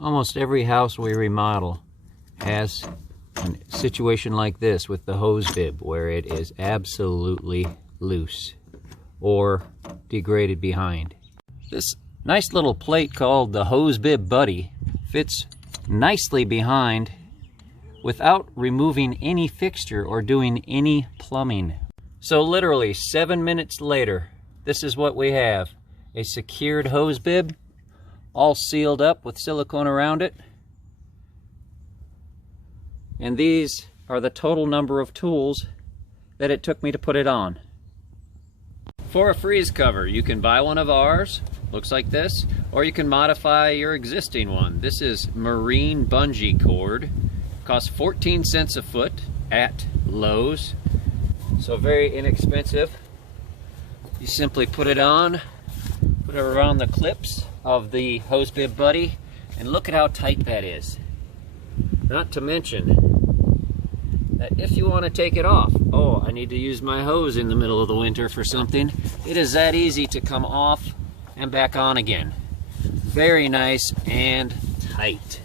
Almost every house we remodel has a situation like this with the hose bib where it is absolutely loose or degraded behind. This nice little plate called the hose bib buddy fits nicely behind without removing any fixture or doing any plumbing. So literally 7 minutes later, this is what we have. A secured hose bib, all sealed up with silicone around it. And these are the total number of tools that it took me to put it on. For a freeze cover, you can buy one of ours, looks like this, or you can modify your existing one. This is marine bungee cord. Costs 14 cents a foot at Lowe's, so very inexpensive. You simply put it on, put it around the clips of the hose bib buddy, and look at how tight that is. Not to mention that if you want to take it off, oh, I need to use my hose in the middle of the winter for something, it is that easy to come off and back on again. Very nice and tight.